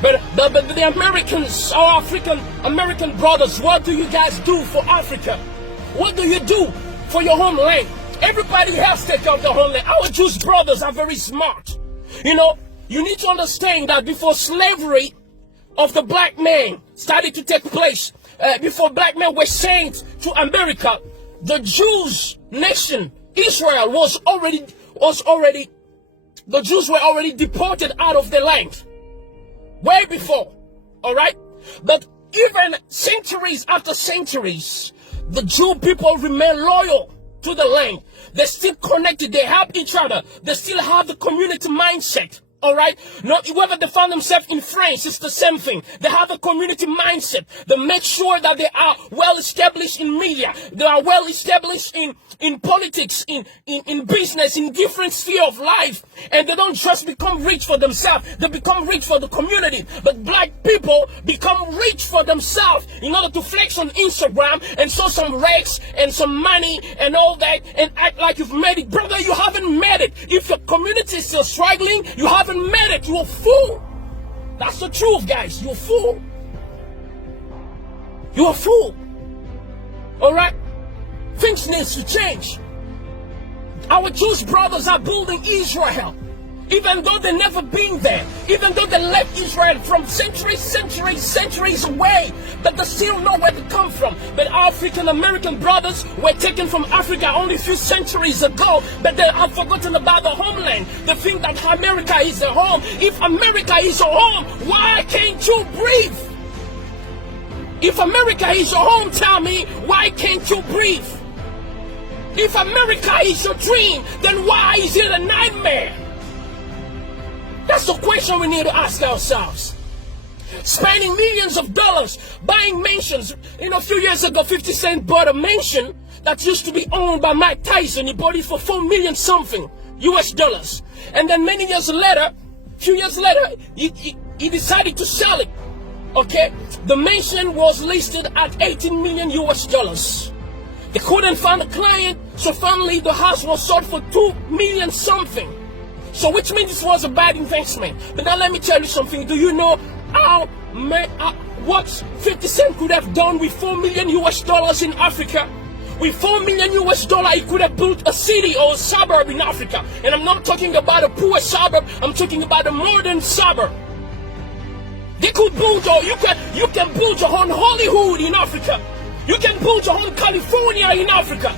But the Americans, our African American brothers, what do you guys do for Africa? What do you do for your homeland? Everybody has to take care of their homeland. Our Jewish brothers are very smart. You know, you need to understand that before slavery of the black man started to take place, before black men were sent to America, the Jews nation, Israel, the Jews were already deported out of the land. Way before, all right? But even centuries after centuries, the Jew people remain loyal to the land. They're still connected. They help each other. They still have the community mindset. All right. Not whether they find themselves in France, it's the same thing. They have a community mindset. They make sure that they are well established in media. They are well established in politics, in business, in different sphere of life. And they don't just become rich for themselves. They become rich for the community. But black people become rich for themselves in order to flex on Instagram and show some racks and some money and all that and act like you've made it. Brother, you haven't made it. If your community is still struggling, you haven't made it. You're a fool. That's the truth, guys. You're a fool. You're a fool. All right? Things need to change. Our Jewish brothers are building Israel. Even though they've never been there. Even though they left Israel from centuries away. But they still know where to come from. But our African American brothers were taken from Africa only a few centuries ago. But they have forgotten about the homeland. They think that America is their home. If America is your home, why can't you breathe? If America is your home, tell me, why can't you breathe? If America is your dream, then why is it a nightmare? That's the question we need to ask ourselves. Spending millions of dollars buying mansions. You know, a few years ago, 50 Cent bought a mansion that used to be owned by Mike Tyson. He bought it for $4 million something US dollars. And then many years later, few years later, he decided to sell it. Okay? The mansion was listed at 18 million US dollars. They couldn't find a client, so finally the house was sold for 2 million something. So which means this was a bad investment. But now let me tell you something. Do you know what 50 Cent could have done with 4 million US dollars in Africa? With 4 million US dollars, he could have built a city or a suburb in Africa. And I'm not talking about a poor suburb. I'm talking about a modern suburb. They could build you can build your own Hollywood in Africa. You can build your own California in Africa.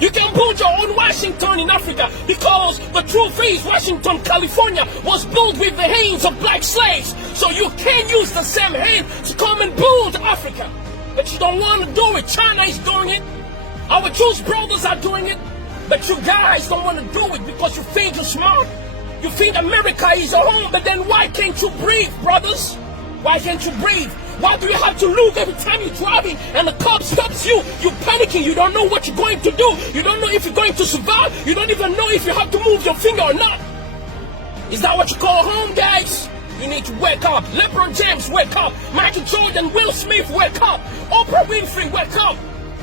You can build your own Washington in Africa, because the truth is Washington, California was built with the hands of black slaves. So you can use the same hand to come and build Africa. But you don't want to do it. China is doing it. Our Jewish brothers are doing it. But you guys don't want to do it because you think you're smart. You think America is your home, but then why can't you breathe, brothers? Why can't you breathe? Why do you have to look every time you're driving and the cop stops you? You're panicking. You don't know what you're going to do. You don't know if you're going to survive. You don't even know if you have to move your finger or not. Is that what you call home, guys? You need to wake up. LeBron James, wake up. Michael Jordan, Will Smith, wake up. Oprah Winfrey, wake up.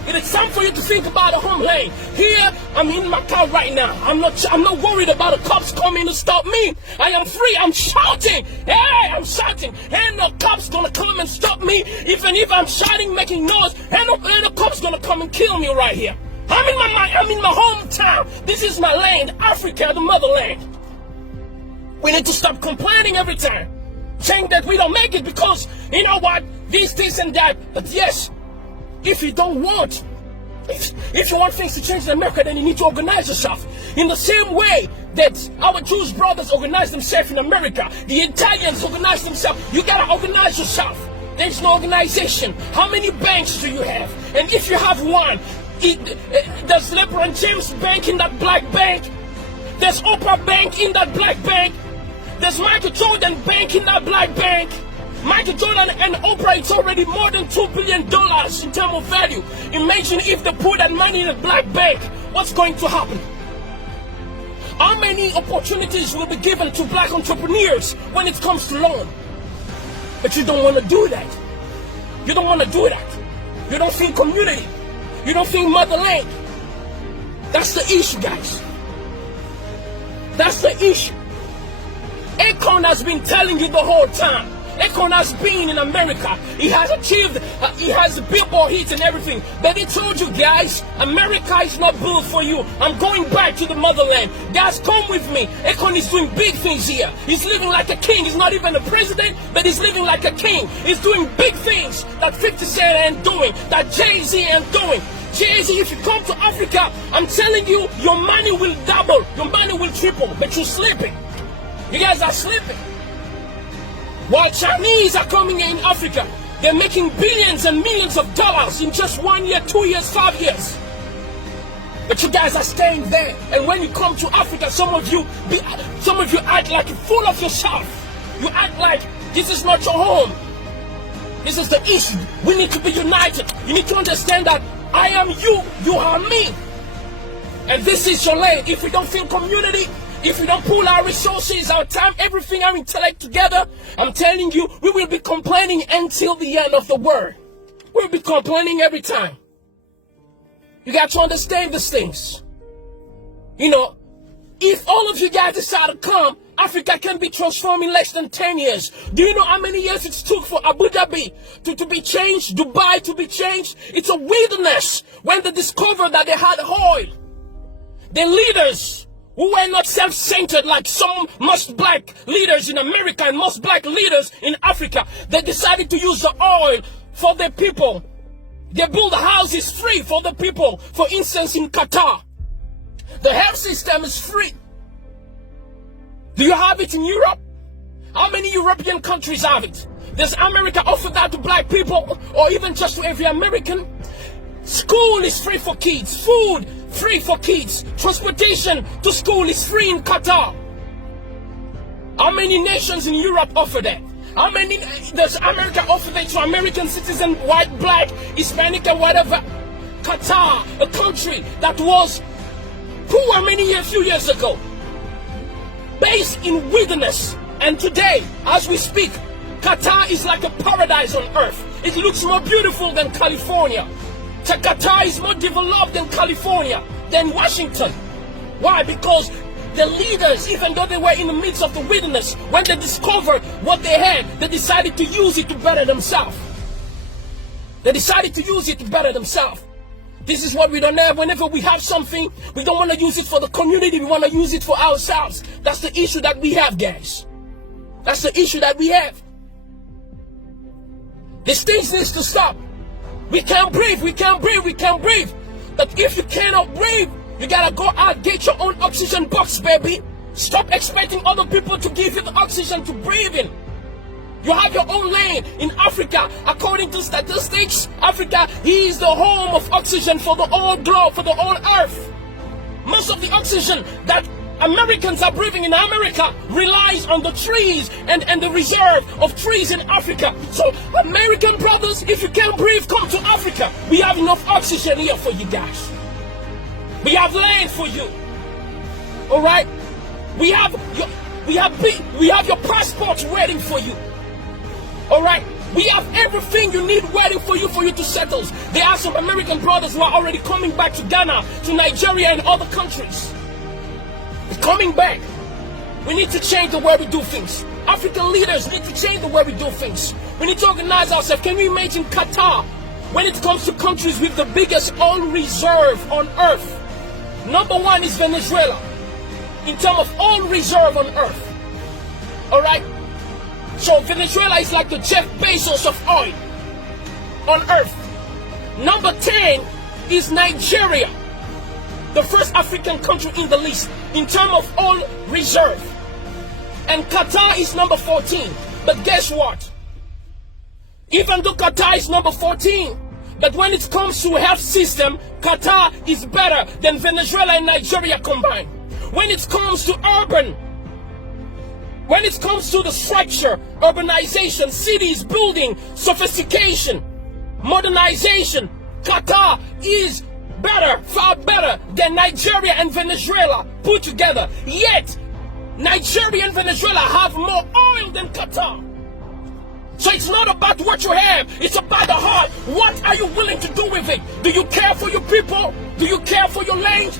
It is time for you to think about a homeland. Here, I'm in my car right now. I'm not worried about the cops coming to stop me. I am free. I'm shouting. Hey, I'm shouting. Ain't no cops gonna come and stop me. Even if I'm shouting, making noise, ain't no cops gonna come and kill me right here. I'm in my hometown. This is my land, Africa, the motherland. We need to stop complaining every time, saying that we don't make it because, you know what, this and that. But yes, if you don't want, if you want things to change in America, then you need to organize yourself. In the same way that our Jewish brothers organize themselves in America, the Italians organize themselves. You gotta organize yourself. There's no organization. How many banks do you have? And if you have one, does LeBron James bank in that black bank? Does Oprah bank in that black bank? Does Michael Jordan bank in that black bank? Michael Jordan and Oprah, it's already more than $2 billion in terms of value. Imagine if they put that money in a black bank. What's going to happen? How many opportunities will be given to black entrepreneurs when it comes to loan? But you don't want to do that. You don't want to do that. You don't think community. You don't think motherland. That's the issue, guys. That's the issue. Akon has been telling you the whole time. Akon has been in America. He has achieved, he has billboard hits and everything. But he told you guys, America is not built for you. I'm going back to the motherland. Guys, come with me. Akon is doing big things here. He's living like a king. He's not even a president, but he's living like a king. He's doing big things that 50 Cent ain't doing, that Jay-Z ain't doing. Jay-Z, if you come to Africa, I'm telling you, your money will double, your money will triple, but you're sleeping. You guys are sleeping. While Chinese are coming in Africa, they're making billions and millions of dollars in just 1 year, 2 years, 5 years. But you guys are staying there. And when you come to Africa, some of you act like you're full of yourself. You act like this is not your home. This is the issue. We need to be united. You need to understand that I am you, you are me. And this is your lane. If we don't feel community, if we don't pool our resources, our time, everything, our intellect together, I'm telling you, we will be complaining until the end of the world. We'll be complaining every time. You got to understand these things. You know, if all of you guys decide to come, Africa can be transformed in less than 10 years. Do you know how many years it took for Abu Dhabi to be changed, Dubai to be changed? It's a wilderness. When they discovered that they had oil, the leaders who were not self-centered like some most black leaders in America and most black leaders in Africa, they decided to use the oil for the people. They build houses free for the people. For instance, in Qatar, the health system is free. Do you have it in Europe? How many European countries have it? Does America offer that to black people or even just to every American? School is free for kids. Food, free for kids. Transportation to school is free in Qatar. How many nations in Europe offer that? How many does America offer that to American citizens, white, black, Hispanic, and whatever? Qatar, a country that was poor few years ago, based in wilderness. And today, as we speak, Qatar is like a paradise on earth. It looks more beautiful than California. Qatar is more developed than California, than Washington. Why? Because the leaders, even though they were in the midst of the wilderness, when they discovered what they had, they decided to use it to better themselves. They decided to use it to better themselves. This is what we don't have. Whenever we have something, we don't want to use it for the community. We want to use it for ourselves. That's the issue that we have, guys. That's the issue that we have. These things need to stop. We can't breathe, we can't breathe, we can't breathe. But if you cannot breathe, you gotta go out, get your own oxygen box, baby. Stop expecting other people to give you the oxygen to breathe in. You have your own lane in Africa. According to statistics, Africa is the home of oxygen for the whole globe, for the whole earth. Most of the oxygen that Americans are breathing in America relies on the trees and the reserve of trees in Africa. So American brothers, if you can't breathe, come to Africa. We have enough oxygen here for you guys. We have land for you. All right? We have your passports waiting for you. All right? We have everything you need waiting for you to settle. There are some American brothers who are already coming back to Ghana, to Nigeria, and other countries. It's coming back. We need to change the way we do things. African leaders need to change the way we do things. We need to organize ourselves. Can you imagine Qatar? When it comes to countries with the biggest oil reserve on earth, number one is Venezuela in terms of oil reserve on earth. All right? So Venezuela is like the Jeff Bezos of oil on earth. Number 10 is Nigeria, the first African country in the list in terms of oil reserve. And Qatar is number 14. But guess what? Even though Qatar is number 14, but when it comes to health system, Qatar is better than Venezuela and Nigeria combined. When it comes to when it comes to the structure, urbanization, cities, building, sophistication, modernization, Qatar is better, far better than Nigeria and Venezuela put together. Yet, Nigeria and Venezuela have more oil than Qatar. So it's not about what you have, it's about the heart. What are you willing to do with it? Do you care for your people? Do you care for your land?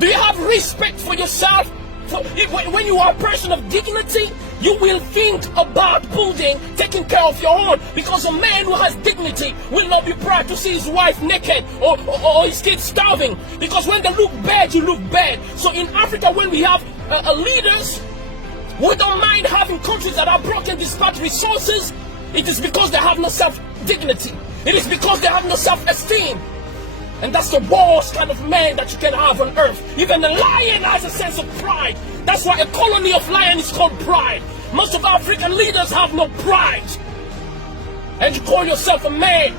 Do you have respect for yourself, when you are a person of dignity, you will think about building, taking care of your own. Because a man who has dignity will not be proud to see his wife naked or his kids starving. Because when they look bad, you look bad. So in Africa, when we have leaders, we don't mind having countries that are broken despite resources. It is because they have no self-dignity. It is because they have no self-esteem. And that's the worst kind of man that you can have on earth. Even a lion has a sense of pride. That's why a colony of lions is called pride. Most of African leaders have no pride. And you call yourself a man.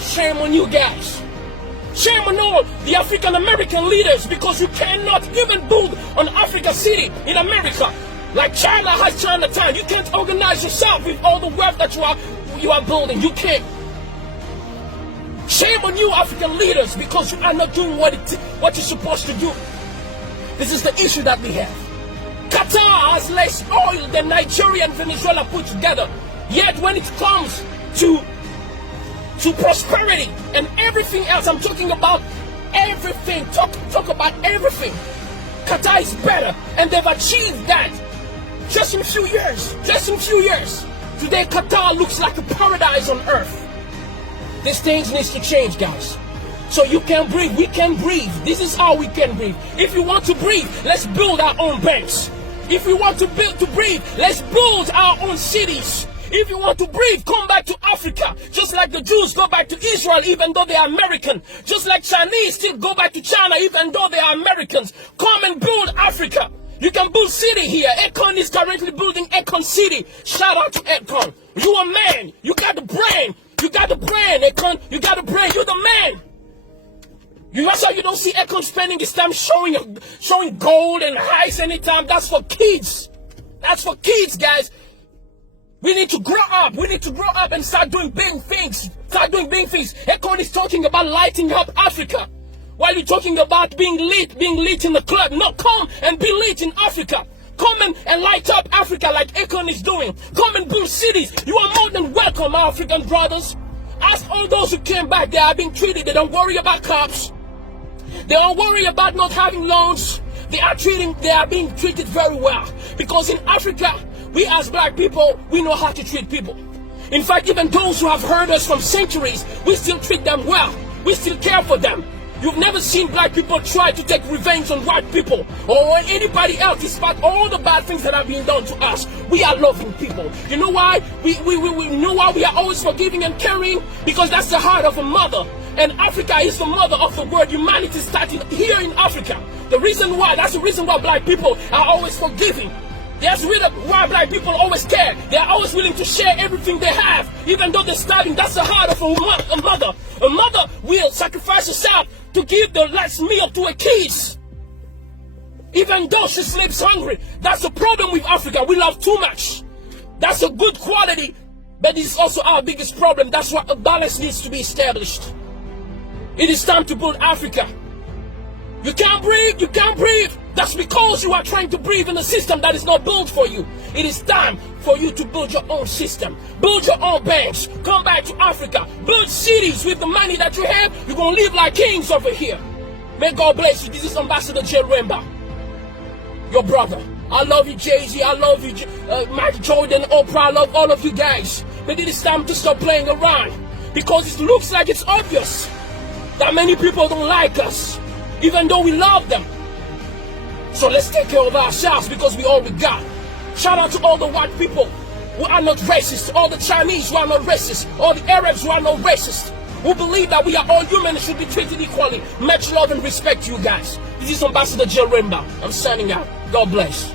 Shame on you guys. Shame on all the African American leaders, because you cannot even build an Africa city in America. Like China has Chinatown. You can't organize yourself with all the wealth that you are building. You can't. Shame on you, African leaders, because you are not doing what you're supposed to do. This is the issue that we have. Qatar has less oil than Nigeria and Venezuela put together. Yet when it comes to prosperity and everything else, I'm talking about everything. Talk about everything. Qatar is better, and they've achieved that just in a few years. Just in a few years. Today, Qatar looks like a paradise on earth. These things need to change, guys. So you can breathe. We can breathe. This is how we can breathe. If you want to breathe, let's build our own banks. If we want to breathe, let's build our own cities. If you want to breathe, come back to Africa. Just like the Jews go back to Israel even though they are American. Just like Chinese still go back to China even though they are Americans. Come and build Africa. You can build city here. Akon is currently building Akon City. Shout out to Akon. You a man. You got the brain. You got the brain, Akon. You got the brain. You're the man. That's how you don't see Akon spending his time showing gold and highs anytime. That's for kids. That's for kids, guys. We need to grow up. We need to grow up and start doing big things. Start doing big things. Akon is talking about lighting up Africa. While you're talking about being lit in the club. No, come and be lit in Africa. Come and light up Africa like Akon is doing. Come and build cities. You are more than welcome, our African brothers. Ask all those who came back. They are being treated. They don't worry about cops. They don't worry about not having loans. They are being treated very well. Because in Africa, we as black people, we know how to treat people. In fact, even those who have heard us from centuries, we still treat them well. We still care for them. You've never seen black people try to take revenge on white people or on anybody else, despite all the bad things that are being done to us. We are loving people. You know why? We know why we are always forgiving and caring? Because that's the heart of a mother. And Africa is the mother of the world. Humanity started here in Africa. That's the reason why black people are always forgiving. That's why black people always care. They are always willing to share everything they have, even though they're starving. That's the heart of a mother. A mother will sacrifice herself to give the last meal to her kids, even though she sleeps hungry. That's the problem with Africa. We love too much. That's a good quality, but it's also our biggest problem. That's why a balance needs to be established. It is time to build Africa. You can't breathe. You can't breathe. That's because you are trying to breathe in a system that is not built for you. It is time for you to build your own system. Build your own banks. Come back to Africa. Build cities with the money that you have. You're going to live like kings over here. May God bless you. This is Ambassador J. Remba, your brother. I love you, Jay-Z. I love you, Mike Jordan, Oprah. I love all of you guys. But it is time to stop playing around. Because it looks like it's obvious that many people don't like us, even though we love them. So let's take care of ourselves, because we all we got. Shout out to all the white people who are not racist, all the Chinese who are not racist, all the Arabs who are not racist, who believe that we are all human and should be treated equally. Much love and respect to you guys. This is Ambassador J. Remba. I'm signing out. God bless.